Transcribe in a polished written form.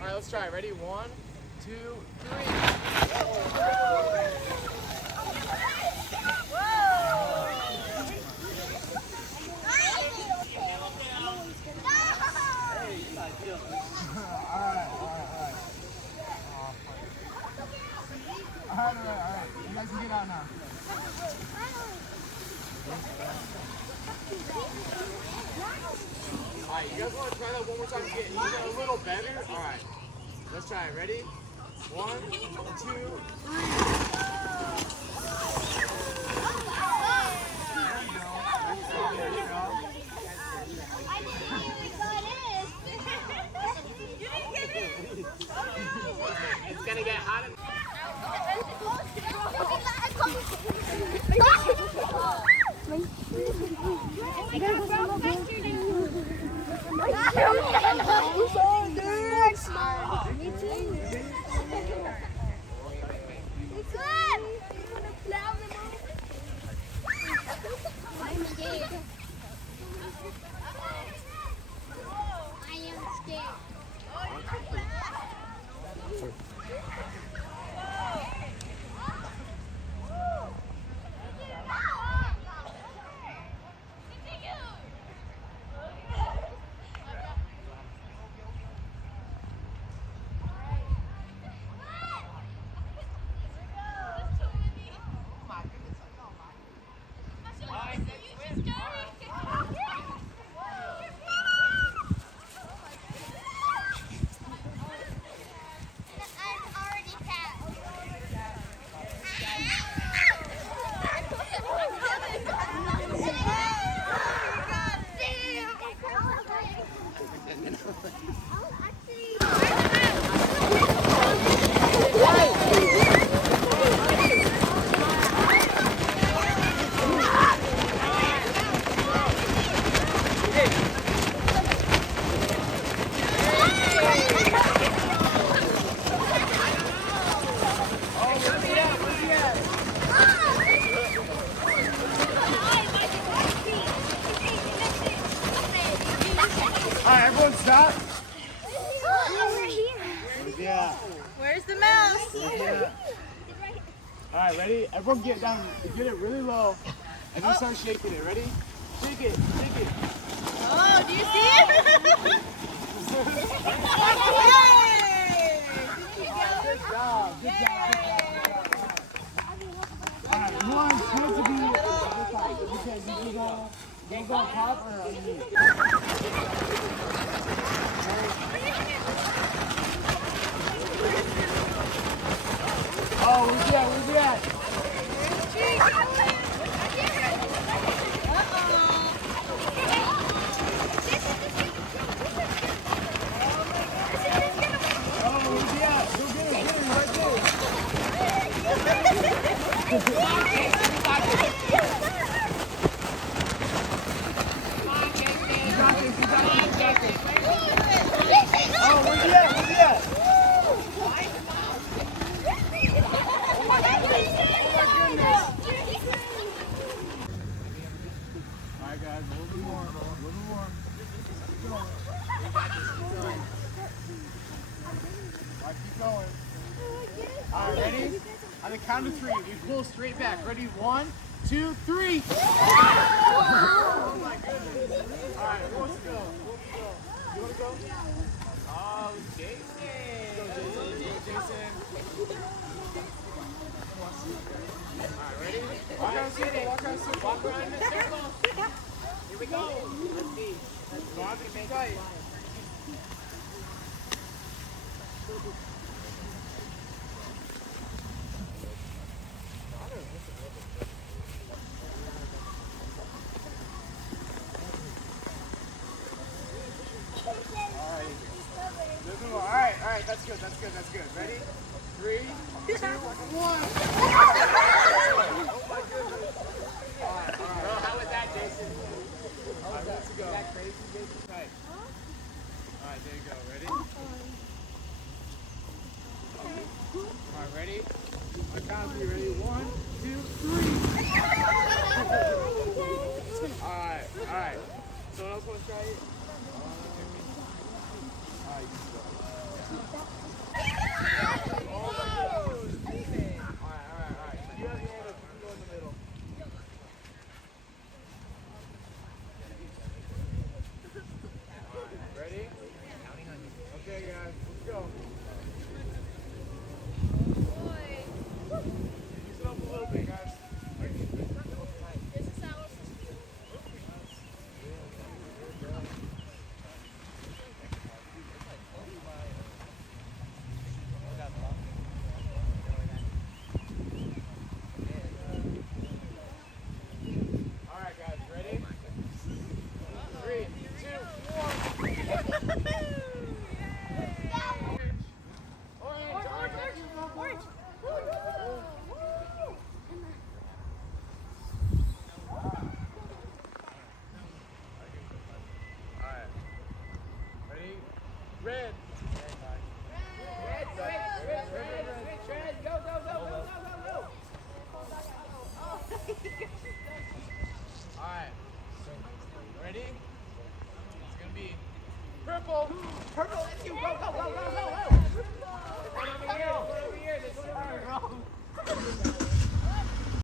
All right, let's try it. Ready? 1, 2, 3. All right. You guys can get out now. All right, you guys want to try that one more time to get a little better? All right, let's try it. Ready? 1, 2, 3. It's gonna get hot. Alright, everyone stop. Yeah. Where's the mouse? Yeah. Alright, ready? Everyone get down, get it really low, and then start shaking it. Ready? Shake it, shake it. Oh, do you see it? Good job, good job. Alright, who wants to be this side? You go on top or underneath? Oh, where's he at? Where's he at? Oh, where's he at? Go get him right Oh, where's he at? Where's he at? Alright guys, a little bit more. Alright, keep going. Alright, ready? On the count of 3, we pull straight back. Ready? 1, 2, 3. Oh my goodness. Alright, who wants to go? You want to go? Oh, Jason. Go, Jason. Alright, ready? Walk around the circle, walk around in the circle. Here we go. Let's see. Go on, make right. Alright, that's good. Ready? 3, 2, 1. Oh my goodness. Alright. How was that, Jason? Alright, let's go. Is that crazy, Jason? Right. Alright, there you go. Ready? Alright, ready? I count to 3. Ready? 1, 2, 3. Alright. Someone else want to try it? Alright, you can go. purple. Purple, it's you. Go, go, go, go, go, go.